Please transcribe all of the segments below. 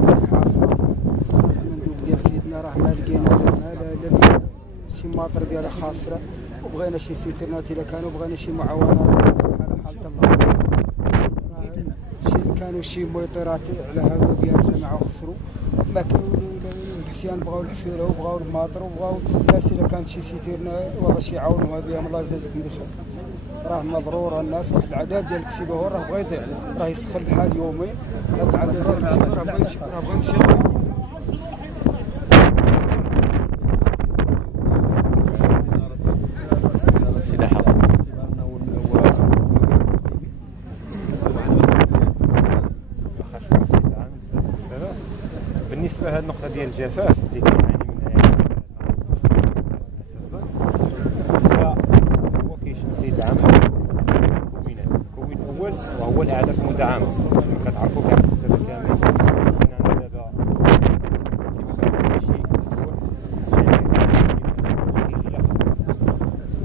عام حاصله المندوب ديال سيدنا راه ما لقينا لا شي ماطر ديالها خاسره، وبغينا شي سيترنات الا كانوا، بغينا شي معاونه بحال حالة الله. كانوا شي ميطيرات على هوا ديال الجماعه وخسروا، ما كانوا الحسيان بغاو الحفيره وبغاو الماطر وبغاو الناس الا كانت شي سيتيرنا والله شي يعاونوها بهم، الله يجازيكم بخير. راه مضروره الناس، واحد العدد ديال الكسيبه هو راه بغا يضيع، راه يسخن الحال يومين، هذا العدد ديال الكسيبه راه بغا يمشي. بالنسبه لهذه النقطه ديال الجفاف اللي كيعاني منها فهو كيشمل العمل مكونات. المكون الاول وهو الاعلاف المدعمه، كما كتعرفوا كان السبب كامل كنا دابا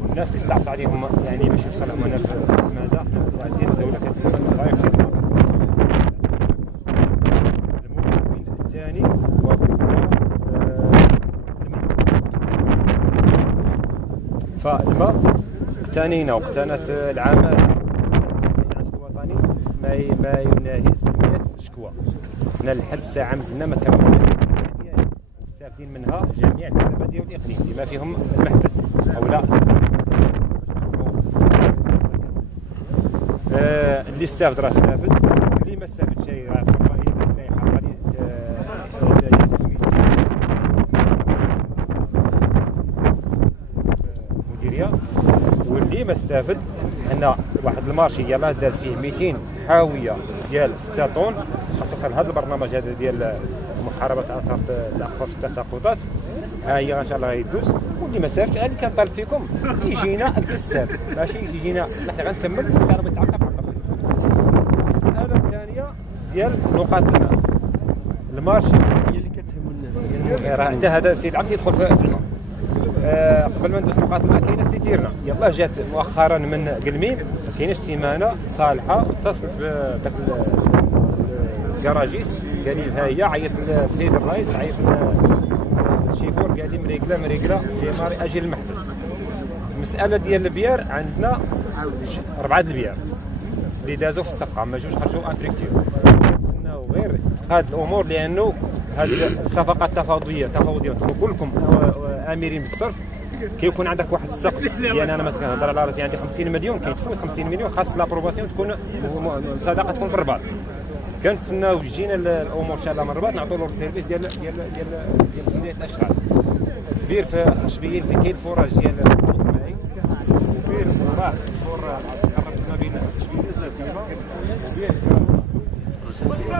والناس اللي استعصى عليهم يعني باش يوصل لهم هنا في الماده ديال الدوله كتدير مصايب. الثاني وهو فالماء اقتنينا واقتنت العمل الوطني ما يناهز 600 شكوى. حنا لحد الساعه مازلنا ما كملناش مستافدين منها جميع المسافات ديال الاقليم بما فيهم المحبس او لا. اللي استافد راه استافد، اللي ما استافدش راه مديريه. واللي ما استافد حنا واحد المارشي يلاه داز فيه 200 حاويه ديال 6 طن خاصه لهذا البرنامج هذا ديال محاربه اثار الاخفاق التساقطات. ها هي ان شاء الله غيدوز. واللي ما استافدش اللي كنطالب فيكم يجينا الكساب ماشي يجينا حنا غنكمل السنه بتعقب. المساله الثانيه ديال نقاط الماء، المارشي هي اللي كتهم الناس، راه حتى هذا السيد عم يدخل في الماء. قبل ما ندوز نقاط الماء كاينه سيتيرنا يلاه جات مؤخرا من قلميم، ما كايناش سيمانه صالحه، واتصلت بداك الكراجيس قال لي ها هي، عيط للسيد الرئيس، عيط للشيفور قال لي مريقله ديماري اجي للمحبس. المساله ديال البيار عندنا 4 البيار اللي دازوا في الصفقه، ما جوج خرجوا انتريكتير. كنتسناو غير هاد الامور لانه هاد الصفقات تفاوضيه تكونوا كلكم اميرين بالصرف. كيكون عندك واحد السقف ديال انا مثلا كنهضر على راسي عندي 50 مليون، كيتفوت 50 مليون خاص لابروباسيون تكون الصداقه تكون في الرباط. كنتسناو جينا الامور ان شاء الله من الرباط نعطوا له السيرفيس ديال تسديد الاشغال. كبير في خشبيين في كاين فوراج ديال الماء كبير راه فور قربت ما بين كبير